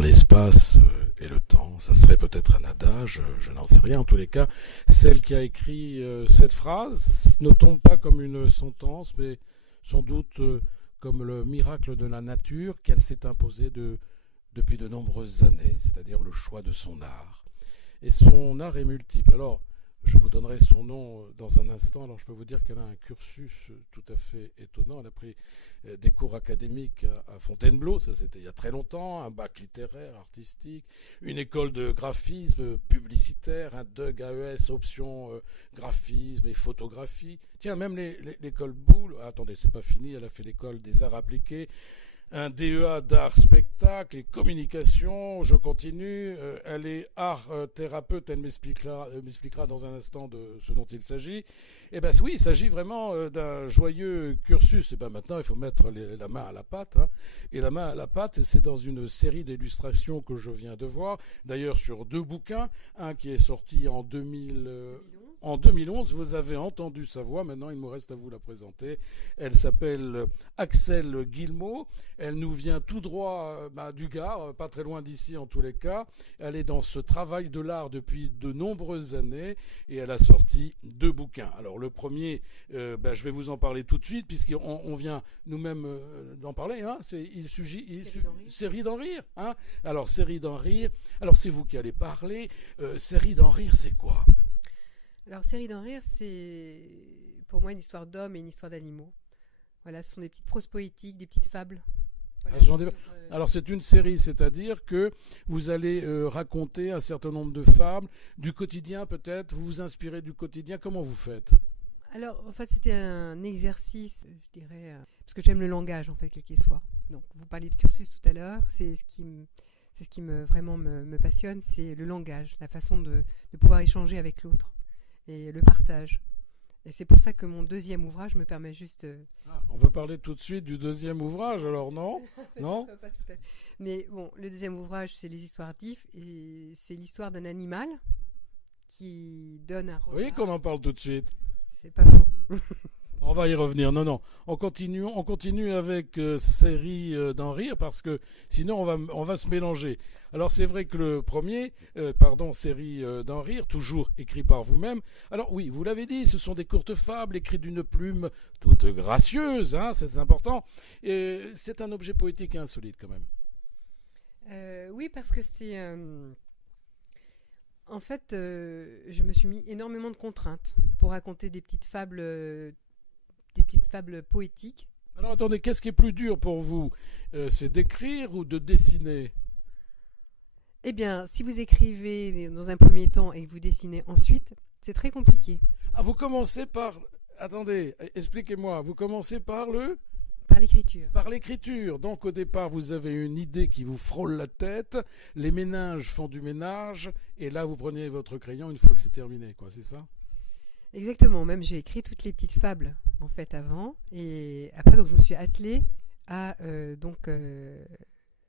l'espace et le temps. Ça serait peut-être un adage, je n'en sais rien. En tous les cas, celle qui a écrit cette phrase ne tombe pas comme une sentence, mais sans doute comme le miracle de la nature qu'elle s'est imposée depuis de nombreuses années, c'est-à-dire le choix de son art. Et son art est multiple. Alors, je vous donnerai son nom dans un instant. Alors, je peux vous dire qu'elle a un cursus tout à fait étonnant. Elle a pris des cours académiques à Fontainebleau, ça c'était il y a très longtemps, un bac littéraire, artistique, une école de graphisme publicitaire, un DUG AES option graphisme et photographie. Tiens, même l'école Boulle, attendez, c'est pas fini, elle a fait l'école des arts appliqués, un DEA d'art spectacle et communication, je continue, elle est art thérapeute, elle m'expliquera dans un instant de ce dont il s'agit. Et ben oui, il s'agit vraiment d'un joyeux cursus. Et ben maintenant, il faut mettre la main à la pâte. Hein. Et la main à la pâte, c'est dans une série d'illustrations que je viens de voir, d'ailleurs sur 2 bouquins, un qui est sorti en 2011, vous avez entendu sa voix, maintenant il me reste à vous la présenter. Elle s'appelle Axelle Guillemot, elle nous vient tout droit du Gard, pas très loin d'ici en tous les cas. Elle est dans ce travail de l'art depuis de nombreuses années et elle a sorti 2 bouquins. Alors le premier, je vais vous en parler tout de suite puisqu'on vient nous-mêmes d'en parler. Hein. Série d'en rire. Hein. Alors Série d'en rire, alors c'est vous qui allez parler. Série d'en rire, c'est quoi ? Alors, Série d'en rire, c'est pour moi une histoire d'hommes et une histoire d'animaux. Voilà, ce sont des petites proses poétiques, des petites fables. Voilà, Alors, c'est une série, c'est-à-dire que vous allez raconter un certain nombre de fables, du quotidien peut-être, vous vous inspirez du quotidien, comment vous faites ? Alors, en fait, c'était un exercice, je dirais, parce que j'aime le langage, en fait, quel qu'il soit. Donc, vous parliez de cursus tout à l'heure, c'est ce qui vraiment me passionne, c'est le langage, la façon de pouvoir échanger avec l'autre. Et le partage. Et c'est pour ça que mon 2e ouvrage me permet juste... on veut parler tout de suite du 2e ouvrage, alors non ? Non ? Pas tout à fait. Mais bon, le 2e ouvrage, c'est les histoires d'Yves, et c'est l'histoire d'un animal qui donne un regard... Oui, qu'on en parle tout de suite. C'est pas faux. On va y revenir. Non. On continue avec Série d'en rire parce que sinon on va se mélanger. Alors c'est vrai que le premier, Série d'en rire, toujours écrit par vous-même. Alors oui, vous l'avez dit, ce sont des courtes fables écrites d'une plume toute gracieuse, hein, c'est important. C'est un objet poétique et insolite quand même. Oui, parce que c'est... En fait, je me suis mis énormément de contraintes pour raconter des petites fables poétiques. Alors attendez, qu'est-ce qui est plus dur pour vous ? C'est d'écrire ou de dessiner ? Eh bien, si vous écrivez dans un premier temps et que vous dessinez ensuite, c'est très compliqué. Ah, vous commencez par... Attendez, expliquez-moi, vous commencez par Par l'écriture. Par l'écriture. Donc au départ, vous avez une idée qui vous frôle la tête, les méninges font du ménage, et là vous prenez votre crayon une fois que c'est terminé, quoi, c'est ça ? Exactement, même j'ai écrit toutes les petites fables en fait avant, et après donc je me suis attelée à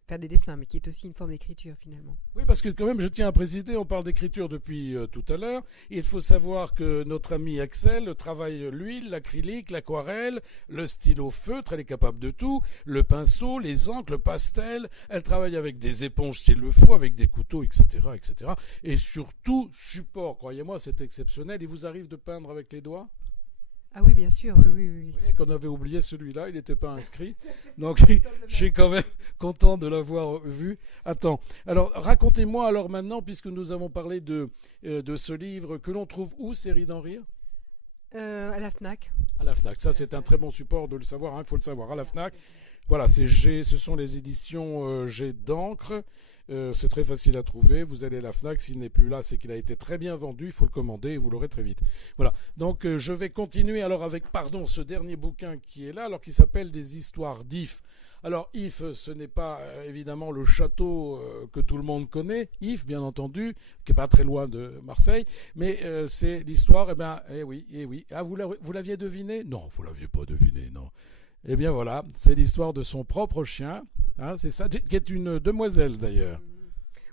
faire des dessins, mais qui est aussi une forme d'écriture finalement. Oui, parce que quand même, je tiens à préciser, on parle d'écriture depuis tout à l'heure, et il faut savoir que notre ami Axelle travaille l'huile, l'acrylique, l'aquarelle, le stylo feutre, elle est capable de tout, le pinceau, les encres, le pastel, elle travaille avec des éponges s'il le faut, avec des couteaux, etc., etc. Et surtout, support, croyez-moi, c'est exceptionnel. Il vous arrive de peindre avec les doigts ? Ah oui, bien sûr, oui. Oui, qu'on avait oublié celui-là, il n'était pas inscrit. Donc, je suis quand même content de l'avoir vu. Attends, alors racontez-moi alors maintenant, puisque nous avons parlé de ce livre, que l'on trouve où, Série d'en rire ? À la FNAC. À la FNAC, ça c'est un très bon support de le savoir, il faut le savoir, à la FNAC. Voilà, ce sont les éditions G d'encre. C'est très facile à trouver, vous allez à la FNAC, s'il n'est plus là, c'est qu'il a été très bien vendu, il faut le commander et vous l'aurez très vite. Voilà, donc je vais continuer alors avec, ce dernier bouquin qui est là, alors qui s'appelle Des histoires d'If. Alors If, ce n'est pas évidemment le château que tout le monde connaît, If bien entendu, qui n'est pas très loin de Marseille, mais c'est l'histoire, oui. Ah, vous l'aviez deviné ? Non, vous ne l'aviez pas deviné, non. Eh bien voilà, c'est l'histoire de son propre chien, hein, c'est ça, qui est une demoiselle d'ailleurs.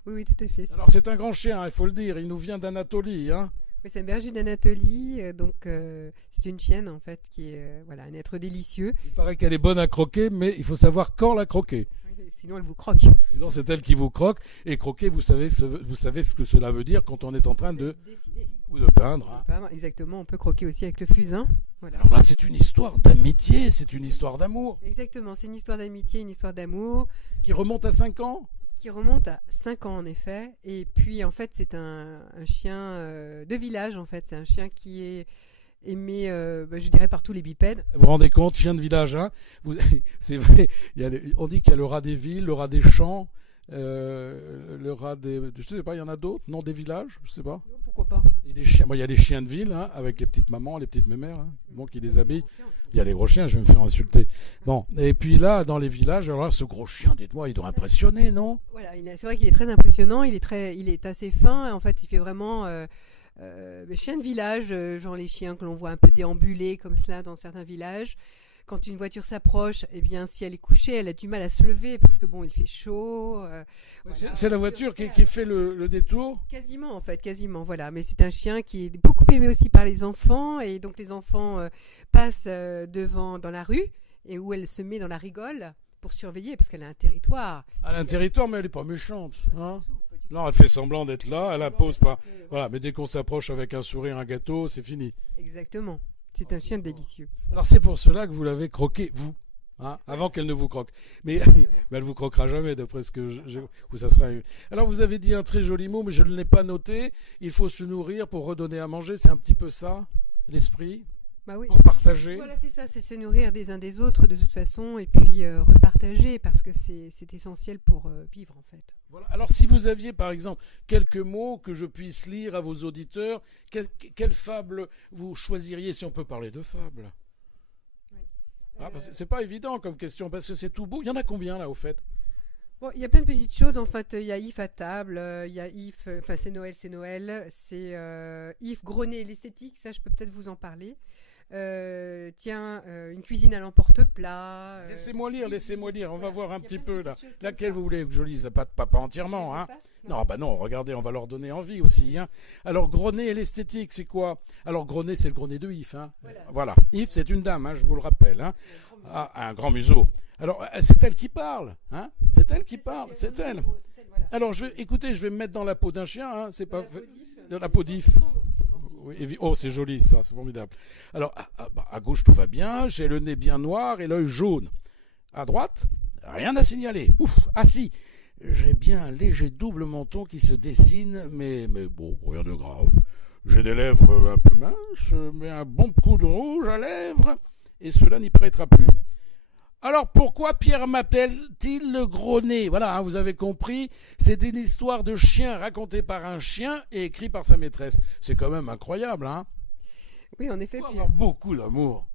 Oui, tout à fait. Alors c'est un grand chien, il faut le dire, il nous vient d'Anatolie. Hein. Oui, c'est un berger d'Anatolie, c'est une chienne en fait qui est un être délicieux. Il paraît qu'elle est bonne à croquer, mais il faut savoir quand la croquer. Oui, sinon elle vous croque. Sinon, c'est elle qui vous croque. Et croquer, vous savez ce que cela veut dire quand on est en train de Dessiner. ou de peindre. Hein. Peindre, exactement, on peut croquer aussi avec le fusain. Voilà. Alors là, c'est une histoire d'amitié, c'est une histoire d'amour Exactement, c'est une histoire d'amitié, une histoire d'amour qui remonte à 5 ans. qui remonte à 5 ans en effet. Et puis en fait, c'est un chien de village en fait. C'est un chien qui est aimé, je dirais, par tous les bipèdes. Vous vous rendez compte, chien de village, hein. C'est vrai, on dit qu'il y a le rat des villes, le rat des champs, le rat des... Je sais pas, il y en a d'autres, non, des villages, je sais pas. Non, pourquoi pas? Et les chiens, il y a les chiens de ville, hein, avec les petites mamans, les petites mémères, hein, bon, qui les habillent. Il y a les gros chiens, je vais me faire insulter. Bon, et puis là, dans les villages, alors là, ce gros chien, dites-moi, il doit impressionner, non? Voilà, c'est vrai qu'il est très impressionnant, il est assez fin. En fait, il fait vraiment chien de village, genre les chiens que l'on voit un peu déambuler comme cela dans certains villages. Quand une voiture s'approche, eh bien, si elle est couchée, elle a du mal à se lever parce que bon, il fait chaud. Voilà. C'est la voiture qui fait le détour? Quasiment, en fait, quasiment, voilà. Mais c'est un chien qui est beaucoup aimé aussi par les enfants. Et donc, les enfants passent devant dans la rue et où elle se met dans la rigole pour surveiller parce qu'elle a un territoire. Elle a un territoire, mais elle n'est pas méchante. Hein? Non, elle fait semblant d'être là, elle impose pas. Voilà, mais dès qu'on s'approche avec un sourire, un gâteau, c'est fini. Exactement. C'est un chien délicieux. Alors c'est pour cela que vous l'avez croqué, vous, hein, avant qu'elle ne vous croque. Mais elle vous croquera jamais, d'après ce que ou ça sera. Alors vous avez dit un très joli mot, mais je ne l'ai pas noté. Il faut se nourrir pour redonner à manger. C'est un petit peu ça, l'esprit. Bah oui. Pour partager. Voilà, c'est ça, c'est se nourrir des uns des autres de toute façon, et puis repartager parce que c'est essentiel pour vivre en fait. Voilà. Alors si vous aviez par exemple quelques mots que je puisse lire à vos auditeurs, quelle fable vous choisiriez si on peut parler de fable? Oui. Parce que c'est pas évident comme question parce que c'est tout beau. Il y en a combien là au fait? Bon, il y a plein de petites choses en fait. Il y a Yves à table, il y a Yves, enfin c'est Noël, c'est Yves Grenet l'esthétique, ça je peux peut-être vous en parler. Une cuisine à l'emporte-plat. Laissez-moi lire, on va voir un petit peu là. Laquelle ça. vous voulez que je lise? Pas entièrement, hein. Non, bah non, regardez, on va leur donner envie aussi, hein. Alors, Grenet et l'esthétique, c'est quoi? Alors, Grenet, c'est le Grenet de Yves, hein. Voilà. Yves, c'est une dame, hein, je vous le rappelle, hein. Un grand museau. Alors, c'est elle qui parle, hein. C'est elle qui parle, c'est elle. Alors, écoutez, je vais me mettre dans la peau d'un chien, hein. C'est pas de la peau d'Yves. Oui, oh, c'est joli ça, c'est formidable. Alors, à gauche, tout va bien, j'ai le nez bien noir et l'œil jaune. À droite, rien à signaler. Ouf, ah si, j'ai bien un léger double menton qui se dessine, mais bon, rien de grave. J'ai des lèvres un peu minces, mais un bon coup de rouge à lèvres, et cela n'y paraîtra plus. Alors pourquoi Pierre m'appelle-t-il le gros nez? Voilà, hein, vous avez compris, c'est une histoire de chien racontée par un chien et écrite par sa maîtresse. C'est quand même incroyable, hein? Oui, en effet. Il faut avoir beaucoup d'amour.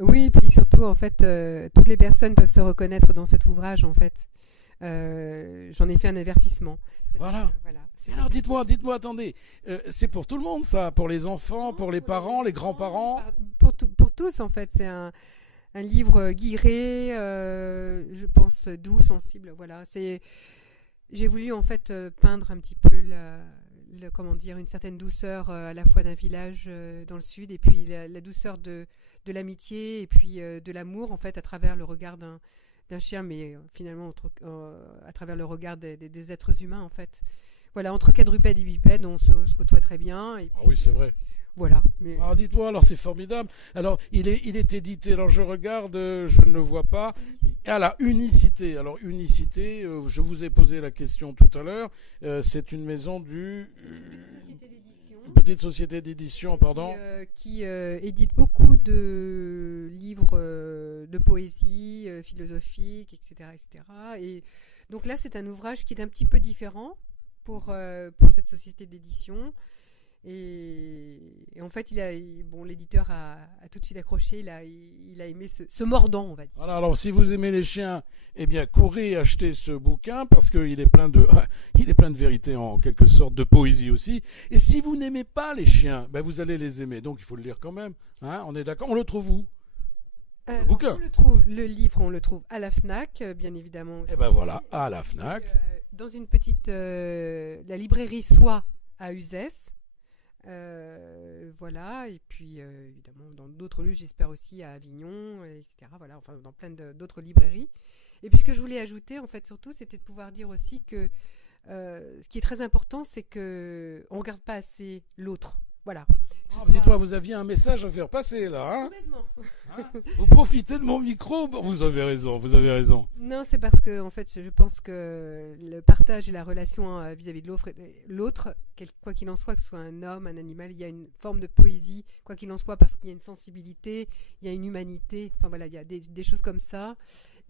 Oui, puis surtout, en fait, toutes les personnes peuvent se reconnaître dans cet ouvrage, en fait. J'en ai fait un avertissement. Voilà. Alors dites-moi, attendez, c'est pour tout le monde ça? Pour les enfants, pour les parents, les grands-parents? Pour tous, en fait, c'est un livre guiré, je pense doux, sensible. Voilà, j'ai voulu en fait peindre un petit peu comment dire, une certaine douceur à la fois d'un village dans le sud et puis la douceur de l'amitié et puis de l'amour en fait à travers le regard d'un chien, mais finalement à travers le regard des êtres humains en fait. Voilà, entre quadrupèdes et bipèdes, on se côtoie très bien. Et puis, ah oui, c'est vrai. Voilà. Ah, dites-moi, alors c'est formidable. Alors, il est édité, alors je regarde, je ne le vois pas. Ah là, Unicité. Alors, Unicité, je vous ai posé la question tout à l'heure. C'est une maison une petite société d'édition, pardon. Qui édite beaucoup de livres de poésie philosophique, etc., etc. Et donc là, c'est un ouvrage qui est un petit peu différent pour cette société d'édition. Et en fait, l'éditeur a tout de suite accroché, il a aimé ce mordant, on va dire. Voilà, alors si vous aimez les chiens, eh bien courez acheter ce bouquin parce qu'il est plein de vérité en quelque sorte, de poésie aussi. Et si vous n'aimez pas les chiens, ben vous allez les aimer, donc il faut le lire quand même. Hein, on est d'accord? On le trouve où? Le bouquin. Le livre, on le trouve à la Fnac, bien évidemment. Et ben voilà, à la Fnac. Dans une petite, la librairie Soi à Uzès. Voilà, et puis évidemment dans d'autres lieux, j'espère aussi à Avignon, etc. Voilà, enfin dans plein d'autres librairies. Et puis ce que je voulais ajouter, en fait, surtout, c'était de pouvoir dire aussi que ce qui est très important, c'est que on regarde pas assez l'autre. Voilà. Dites-moi, vous aviez un message à faire passer là, hein? Complètement. Vous profitez de mon micro? Bon, vous avez raison, vous avez raison. Non, c'est parce que en fait, je pense que le partage et la relation vis-à-vis de l'autre, quoi qu'il en soit, que ce soit un homme, un animal, il y a une forme de poésie, quoi qu'il en soit, parce qu'il y a une sensibilité, il y a une humanité. Enfin voilà, il y a des choses comme ça.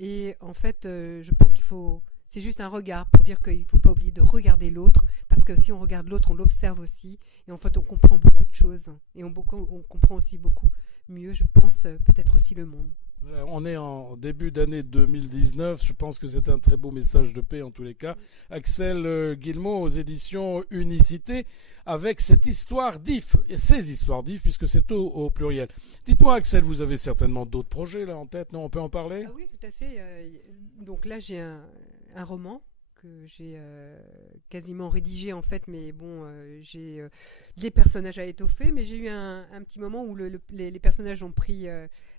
Et en fait, je pense qu'il faut. C'est juste un regard pour dire qu'il ne faut pas oublier de regarder l'autre, parce que si on regarde l'autre, on l'observe aussi, et en fait on comprend beaucoup de choses, et on comprend aussi beaucoup mieux, je pense, peut-être aussi le monde. Voilà, on est en début d'année 2019, je pense que c'est un très beau message de paix en tous les cas. Axel Guillemot aux éditions Unicité, avec cette histoire d'IF, et ces histoires d'IF, puisque c'est au pluriel. Dites-moi Axel, vous avez certainement d'autres projets là en tête, non? On peut en parler? Ah oui, tout à fait. Donc là j'ai un roman que j'ai quasiment rédigé en fait, mais bon, j'ai les personnages à étoffer, mais j'ai eu un petit moment où les personnages ont pris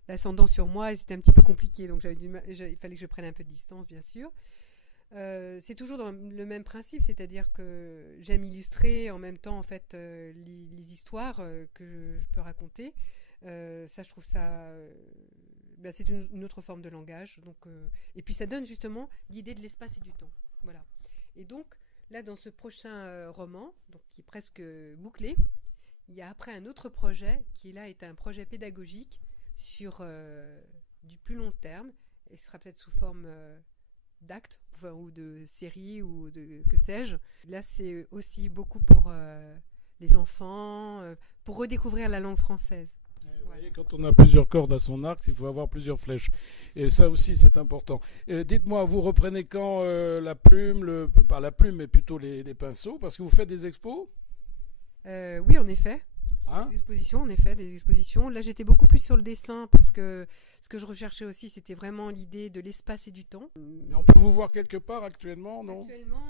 l'ascendant sur moi et c'était un petit peu compliqué, donc il fallait que je prenne un peu de distance, bien sûr. C'est toujours dans le même principe, c'est-à-dire que j'aime illustrer en même temps en fait les histoires que je peux raconter. Ça, je trouve ça c'est une autre forme de langage. Donc, et puis ça donne justement l'idée de l'espace et du temps. Voilà. Et donc, là, dans ce prochain roman, donc, qui est presque bouclé, il y a après un autre projet qui là est un projet pédagogique sur du plus long terme, et ce sera peut-être sous forme d'actes ou de séries ou de que sais-je. Là, c'est aussi beaucoup pour les enfants, pour redécouvrir la langue française. Vous voyez, quand on a plusieurs cordes à son arc, il faut avoir plusieurs flèches. Et ça aussi, c'est important. Dites-moi, vous reprenez quand la plume, pas la plume, mais plutôt les pinceaux, parce que vous faites des expos? Oui, en effet. Des expositions, en effet, des expositions. Là, j'étais beaucoup plus sur le dessin, parce que ce que je recherchais aussi, c'était vraiment l'idée de l'espace et du temps. Mais on peut vous voir quelque part actuellement, non? Actuellement,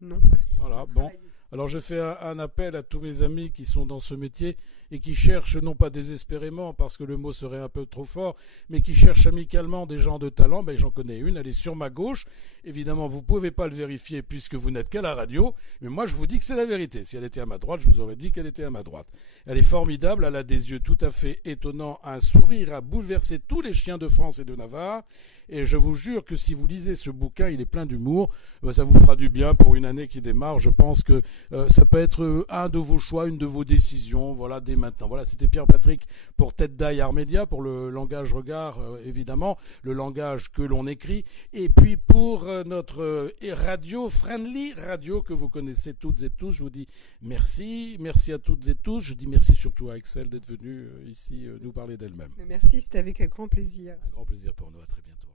non. Parce que voilà, bon. Alors je fais un appel à tous mes amis qui sont dans ce métier et qui cherchent, non pas désespérément, parce que le mot serait un peu trop fort, mais qui cherchent amicalement des gens de talent. J'en connais une, elle est sur ma gauche. Évidemment, vous ne pouvez pas le vérifier puisque vous n'êtes qu'à la radio, mais moi je vous dis que c'est la vérité. Si elle était à ma droite, je vous aurais dit qu'elle était à ma droite. Elle est formidable, elle a des yeux tout à fait étonnants, un sourire à bouleverser tous les chiens de France et de Navarre. Et je vous jure que si vous lisez ce bouquin, il est plein d'humour, ça vous fera du bien pour une année qui démarre. Je pense que ça peut être un de vos choix, une de vos décisions, voilà, dès maintenant. Voilà, c'était Pierre-Patrick pour Tête d'Ail Art Média, pour le langage regard, évidemment, le langage que l'on écrit, et puis pour notre radio, Friendly Radio, que vous connaissez toutes et tous. Je vous dis merci à toutes et tous. Je dis merci surtout à Axel d'être venue ici nous parler d'elle-même. Merci, c'était avec un grand plaisir. Un grand plaisir pour nous, à très bientôt.